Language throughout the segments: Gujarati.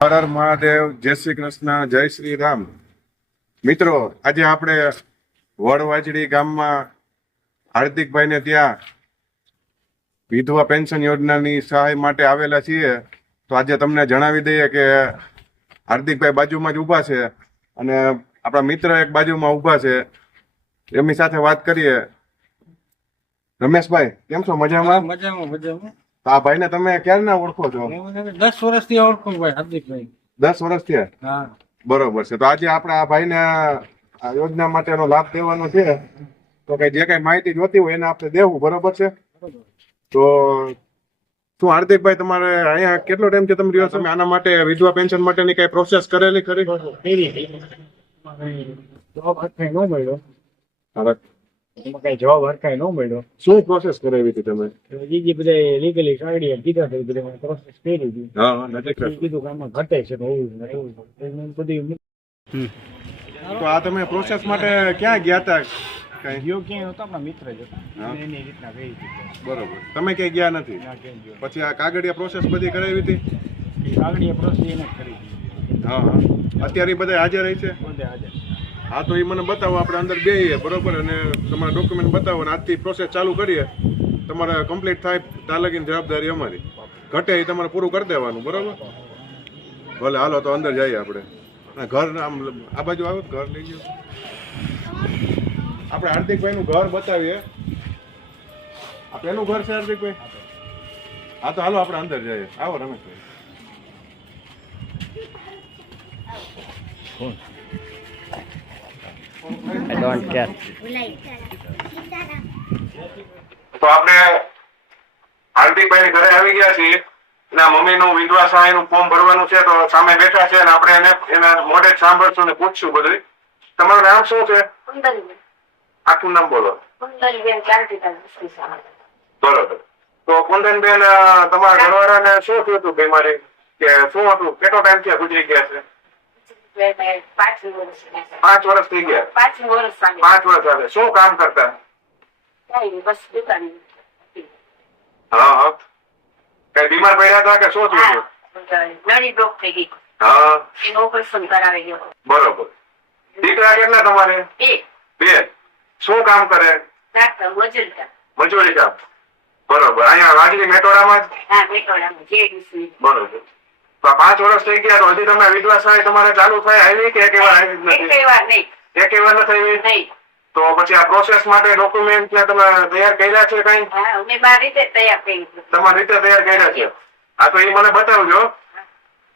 હર હર મહાદેવ, જય શ્રી કૃષ્ણ, જય શ્રી રામ. મિત્રો, આજે આપણે વડવાજડી ગામમાં હાર્દિકભાઈને ત્યાં વિધવા પેન્શન યોજનાની સહાય માટે આવેલા છીએ. તો આજે તમને જણાવી દઈએ કે હાર્દિકભાઈ બાજુમાં જ ઊભા છે અને આપણા મિત્ર એક બાજુમાં ઊભા છે. એમની સાથે વાત કરીએ. રમેશભાઈ, કેમ છો? મજામાં? મજામાં. આ ભાઈને તમે ક્યારના ઓળખો છો? 10 વર્ષથી ઓળખું ભાઈ હાર્દિકભાઈ. 10 વર્ષ થયા? હા. બરોબર છે. તો આજે આપણે આ ભાઈને આ યોજના માટેનો લાભ દેવાનો છે. તો કઈ જે કઈ માહિતી જોતી હોય એને આપણે દેવું. બરોબર છે? તો શું હાર્દિકભાઈ, તમારે અહીંયા કેટલો ટાઈમ થી તમે રહ્યો છો? આના માટે વિધવા પેન્શન માટેની કઈ પ્રોસેસ કરેલી ખરી? જવાબ હરખાઈ ન મળ્યો. હવે એમાં કઈ જવાબ હરખાઈ ન મળ્યો. શું પ્રોસેસ કરાવી હતી તમે? જે બધા લીગલી કાઢી કીધા હતા બધા પ્રોસેસ કરી હતી. હા, નજીક રાખ. કીધું કે આમાં ઘટે છે તો એવું બધી. તો આ તમે પ્રોસેસ માટે ક્યાં ગયા હતા? કઈ ગયો ક્યાં હતો? આપણા મિત્ર જ હતા. એની રીતના ગઈ હતી. બરોબર. તમે ક્યાંય ગયા નથી? ના ક્યાં ગયો. પછી આ કાગળિયા પ્રોસેસ બધી કરાવી હતી? એ કાગળિયા પ્રોસેસ એને જ કરી હતી. હા હા. અત્યારે એ બધા હાજર રહી છે? બધે હાજર. હા, તો એ મને બતાવો. આપણે અંદર બેસીએ, બરોબર, અને તમારા ડોક્યુમેન્ટ બતાવો અને આજથી પ્રોસેસ ચાલુ કરીએ. તમારે કમ્પ્લીટ થાય ત્યાં લગીની જવાબદારી અમારી. ઘટે એ તમારે પૂરું કરી દેવાનું. બરોબર? ભલે, હાલો તો અંદર જઈએ આપણે. ઘર આમ આ બાજુ આવો, ઘર લઈ ગયો. આપણે હાર્દિકભાઈનું ઘર બતાવીએ. આ પેલું ઘર છે હાર્દિકભાઈ? હા, તો હાલો આપણે અંદર જઈએ. આવો રમેશભાઈ. I don't care. તો આપણે હાર્દિકભાઈ ઘરે આવી ગયા છીએ. એના મમ્મીનું વિધવા સહાયનું ફોર્મ ભરવાનું છે. તો સામે બેઠા છે અને આપણે એના મોઢે જ સાંભળશું ને પૂછશું બધું. તમારું નામ શું છે? આખું નામ બોલો. બરોબર. તો કુંદનબેન, તમારા ઘરવાળાને શું થયું હતું બીમારી કે શું હતું? કેટલો ટાઈમ થયા ગુજરી ગયા છે? 5 વર્ષ થઈ ગયા. 5 વર્ષ આવે. શું કામ કરતા? હા હા. કઈ બીમાર પડ્યા હતા કે શું થયું? નળી બ્લોક થઈ ગઈ. હા. એનું ઓપરેશન કરાવી ગયો. બરોબર. દીકરા કેટલા તમારે? 2. શું કામ કરે? મજૂરી કામ. બરોબર. અહીંયા વાજલી મેટોડામાં જ? હા, મેટોડામાં JDC. બરોબર. તો 5 વર્ષ થઈ ગયા તો હજી તમે વિધવા સહાય તમારે ચાલુ થાય આવી કે એક વાર આવી જ નથી? એક વાર નહીં. એક વાર નથી આવી? નહીં. તો પછી આ પ્રોસેસ માટે ડોક્યુમેન્ટ તમે તૈયાર કર્યા છે કઈ? હા, મેં મારી રીતે તૈયાર કરી. તમારી રીતે તૈયાર કર્યા છે? હા, તો એ મને બતાવજો.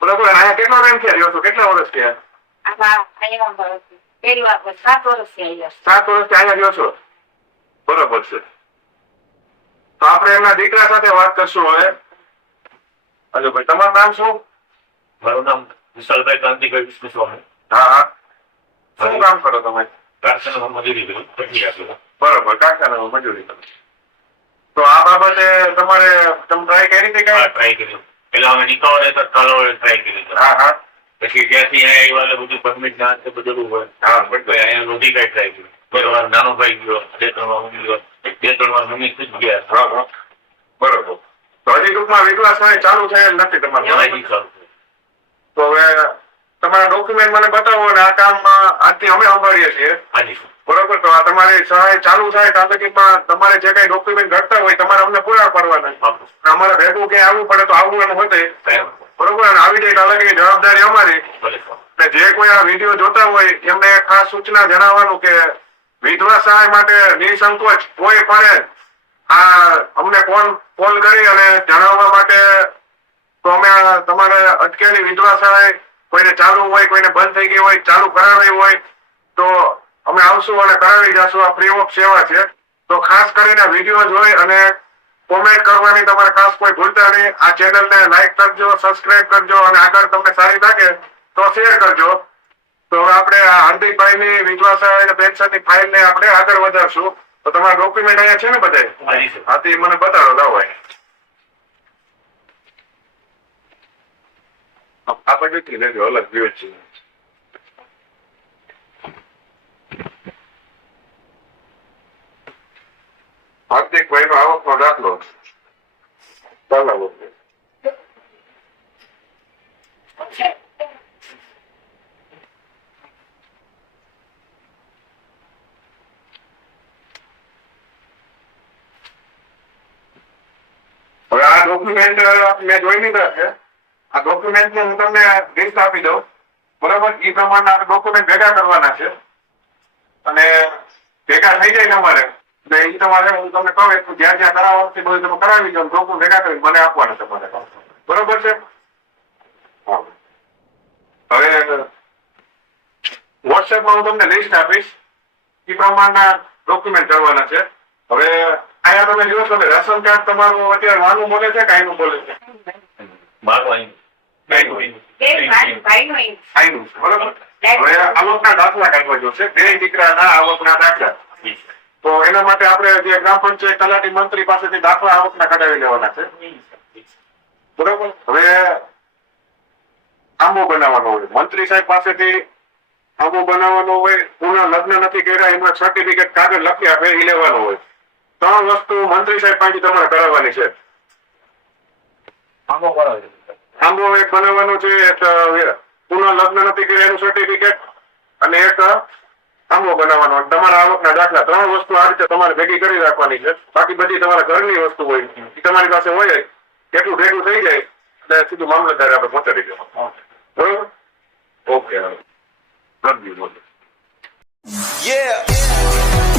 બરોબર. અહીંયા કેટલો ટાઈમ થયા રહ્યો છો? કેટલા વર્ષ થયા? આમાં અહીંયા પહેલી વાર 7 વર્ષથી આવ્યા. 7 વર્ષથી અહીંયા રહ્યો છો? બરોબર છે. તો આપણે એમના દીકરા સાથે વાત કરશું હવે. હજો ભાઈ, તમારું નામ શું? મારું નામ વિશાલભાઈ ક્રાંતિભાઈ વિષ્ણુસ્વામી. હા હા. શું કામ કરો તમે? કારખાનામાં મજૂરી કરું, પ્રક્રિયા કરું. બરોબર. કારખાનામાં મજૂરી કરો. તો આ બાબતે તમારે તમે ટ્રાય કરી હતી કઈ? ટ્રાય કર્યું. પેલા અમે નિકાવાળે તત્કાલ ટ્રાય કરી. હા હા. પછી ત્યાંથી અહીંયા આવ્યા બધું પરમિટ ના બધું હોય. હા, અહીંયા નોંધી કાઢ ટ્રાય કર્યું. બરોબર. નાનો ભાઈ ગયો, 2-3 વાર ગયો, 2-3 વાર મમ્મી ખુદ ગયા. હા હા. બરોબર. તો હજી ટૂંકમાં વિધવા સહાય ચાલુ થયેલ નથી તમારે? તો હવે તમારા ડોક્યુમેન્ટ મને બતાવો અને આ કામ આજથી અમે સંભાળીએ છીએ. હાજી. બરોબર. તો આ તમારી સહાય ચાલુ થાય ત્યાં સુધીમાં તમારે જે કઈ ડોક્યુમેન્ટ ઘટતા હોય તમારે અમને પૂરા પાડવાના. અમારે ભેગું ક્યાંય આવવું પડે તો આવવું એમ હોય. બરોબર. અને આવી જાય અલગ જવાબદારી અમારી. જે કોઈ આ વિડીયો જોતા હોય એમને ખાસ સૂચના જણાવવાનું કે વિધવા સહાય માટે નિસંકોચ કોઈ પણ અમને કોલ કરી અને જણાવવા માટે. તો અમે તમારે અટકેલી વિધવા સહાય કોઈને ચાલુ હોય, કોઈને બંધ થઈ ગઈ હોય, ચાલુ કરાવી હોય તો અમે આવશું અને કરાવી જશું. આ ફ્રી ઓફ સેવા છે. તો ખાસ કરીને વિડીયો જોઈ અને કોમેન્ટ કરવાની તમારે ખાસ કોઈ ભૂલતા નહીં. આ ચેનલને લાઈક કરજો, સબસ્ક્રાઇબ કરજો અને આગળ તમને સારી લાગે તો શેર કરજો. તો હવે આપણે આ હાર્દિકભાઈની વિધવા સહાય પેન્શનની ફાઇલને આપણે આગળ વધારશું. તો તમારા ડોક્યુમેન્ટ અહીંયા છે ને બધા? હા, તે મને બતાડો. લાવો. આ બધું લેજો, અલગ વ્યૂ છે. હાર્દિકભાઈનો આવકનો દાખલો. ચાલો. આ ડોક્યુમેન્ટ મેં જોઈ લીધા છે. આ ડોક્યુમેન્ટ હું તમને લિસ્ટ આપી દઉં, બરોબર? એ પ્રમાણે આ ડોક્યુમેન્ટ ભેગા કરવાના છે અને ભેગા થઈ જાય તમારે એટલે એ તમારે હું તમને કહું એટલું જ્યાં જ્યાં કરાવવાનું છે બધું તમે કરાવી દો, ડોક્યુમેન્ટ ભેગા કરી મને આપવાના તમારે, બરોબર છે? હા. હવે વોટ્સએપમાં હું તમને લિસ્ટ આપીશ, એ પ્રમાણના ડોક્યુમેન્ટ કરવાના છે. હવે અહીંયા તમે જો છો કે રેશન કાર્ડ તમારું અત્યારે નાનું બોલે છે કે આઈનું બોલે છે? મારું અહીં આઈનું છે, બરોબર? હવે આવકના દાખલા કાઢવા જોશે, બે દીકરાના આવકના દાખલા. તો એના માટે આપણે જે ગ્રામ પંચાયત તલાટી મંત્રી પાસેથી દાખલા આવકના કઢાવી લેવાના છે, બરોબર? હવે આંબો બનાવવાનો હોય, મંત્રી સાહેબ પાસેથી આંબો બનાવવાનો હોય, પુનઃ લગ્ન નથી કર્યા એમાં સર્ટિફિકેટ કાગળ લખી આપે એ લેવાનો હોય. 3 વસ્તુ મંત્રી સાહેબ પાસેથી તમારે કરાવવાની છે. આંબો એક બનાવવાનો છે, એક પુનઃ લગ્ન નથી કર્યા એનું સર્ટિફિકેટ અને એક આંબો બનાવવાનો. તમારા આવકના દાખલા 3 વસ્તુ આ રીતે તમારે ભેગી કરી રાખવાની છે. બાકી બધી તમારા ઘરની વસ્તુ હોય એ તમારી પાસે હોય, એટલું ભેગું થઈ જાય એટલે સીધું મામલતદાર આપણે પહોંચાડી દેવાનું, બરોબર? Okay, Yeah.